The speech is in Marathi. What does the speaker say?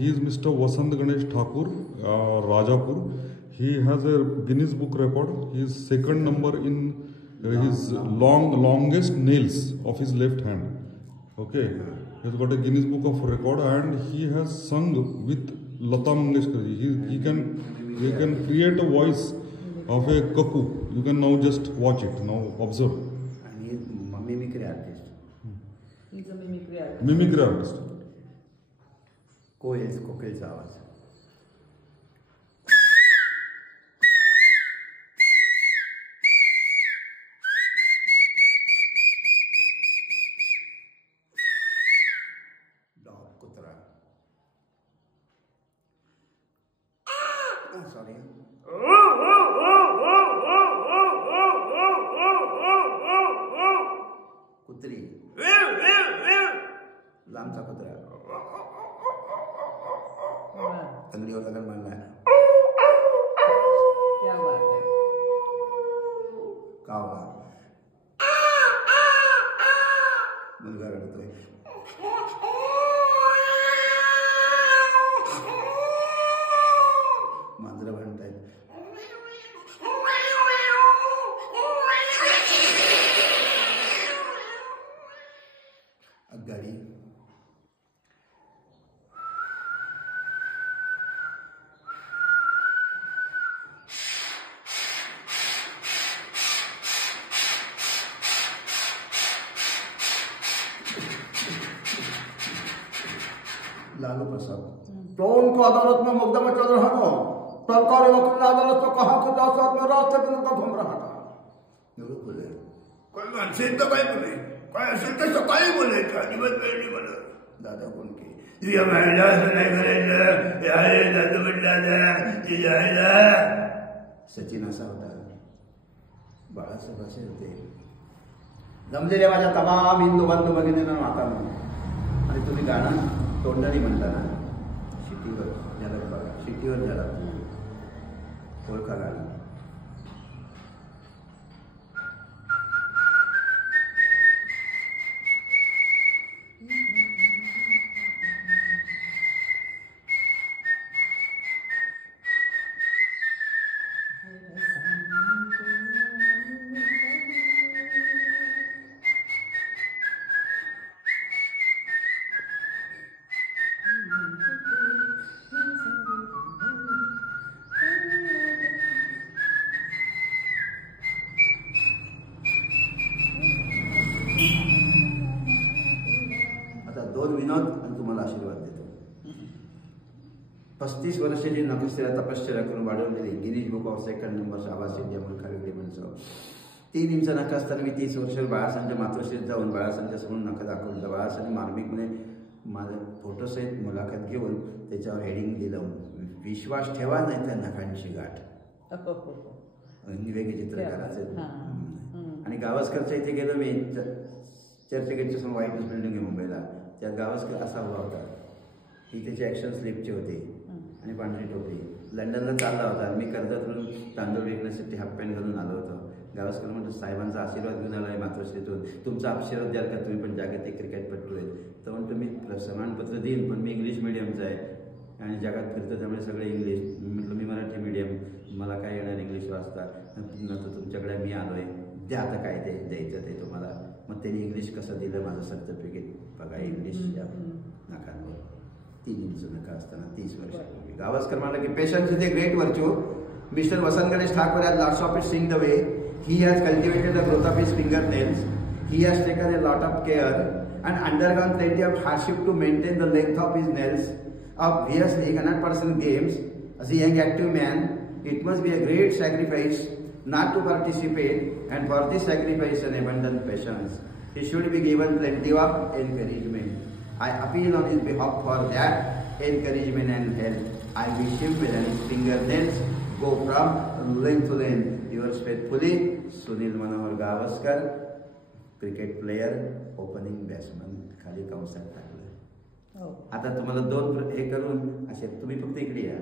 he is Mr. Vasant Ganesh Thakur, Rajapur. He has a Guinness Book record. He is second number in his longest nails of his left hand. Okay, he has got a Guinness Book of record, and he has sung with Lata Mangeshkar. He can create a voice of a cuckoo. You can now just watch it. Now observe. And he is mimicry artist. He's a mimicry artist. Mimicry artist. कोकिलचा आवाज. कुत्रा. सॉरी. कुत्री. लांबचा कुत्रा. तंगडीवर दगड मारलाय. क्या बात है. कावळा. मुलगा रडतोय. मांजरं म्हणतायत. गाडी. लालू प्रसाद. कौन को अदालत में मुकदमा चल रहा था. सरकारी वकील ने अदालत को कहा कि 10 आदमी रास्ते पे उनका घूम रहा था. बोले कोई मानसिक तो काय बोले काय असेल ते सकाळी बोले अजिबात वेळ नाही बोले. दादा कोण की तुझ्या महिला असं नाही करायचं. यारे दादा म्हटलं ती जायला. सचिन असा होता. बाळासाहेब असे होते. जमलेल्या माझ्या तमाम हिंदू बंधू भगिनींना माता म्हणून. आणि तुम्ही गाणं तोंडाने म्हणता ना. शिट्टीवर झालं बघा. शिट्टीवर झाला. ओळखा गाणं. दोन विनोद आणि तुम्हाला आशीर्वाद देतो. 35 वर्षाची नभश्चर्या तपश्चर्या करून वाढवलेली Guinness book of second number शाबास इंडिया मुलखावी डेमनचं 3 इंच नका असताना मी 30 वर्ष बाळासांच्या मातोश्रीत जाऊन बाळासांच्या समोर नका दाखवलं. बाळासांनी मार्मिकमध्ये माझं फोटोसहित मुलाखत घेऊन त्याच्यावर हेडिंग दिलं, विश्वास ठेवा नाही त्या नखांची गाठ. वेगळे चित्रकाराचे. आणि गावस्करच्या इथे गेलो मी. चर्चगेटच्या समोर व्हाईट हाऊस बिल्डिंग आहे मुंबईला. त्यात गावस्कर असा उभा होता. ही त्याची ॲक्शन स्लिपची होती आणि पांढरी टोपी. लंडनला चालला होता. मी कर्जतवरून तांदूळ विकण्यासाठी हाफ पॅन्ट घालून आलो होतो. गावस्कर म्हणतो साहेबांचा आशीर्वाद घेऊन आला आहे मातोश्रीतून. तुमचा आशीर्वाद द्याल का तुम्ही पण जागतिक क्रिकेटपटू आहेत. तर म्हणतो मी प्रमाणपत्र देईन पण मी इंग्लिश मिडियमचा आहे आणि जगात फिरतो त्यामुळे सगळे इंग्लिश. म्हटलं मी मराठी मिडियम मला काय येणार इंग्लिश वाचता. नंतर तुमच्याकडे मी आलो आहे द्या आता काय ते द्यायचं ते तुम्हाला. मग त्यांनी इंग्लिश कसं दिलं माझं सर्टिफिकेट बघा. इंग्लिश नकांवर 3 इंच नका असताना 30 वर्षापूर्वी. गावस्कर म्हटलं की patience is a great virtue. Mister Vasant Ganesh Thakur has lots of it seeing the way. He has cultivated the growth of his finger nails. He has taken a lot of care and undergone plenty of hardship to maintain the length of his nails. Obviously, he cannot pursue games. As a young active man, it must be a great sacrifice not to participate, and for this sacrifice and abundant patience, he should be given plenty of encouragement. I appeal on his behalf for that encouragement and help. I wish him well and his fingernails go from length to length. Yours faithfully, Sunil Manohar Gavaskar, cricket player, opening batsman. खाली कंसात टाकलं. आता तुम्हाला 2 हे करून असे तुम्ही फक्त इकडे या.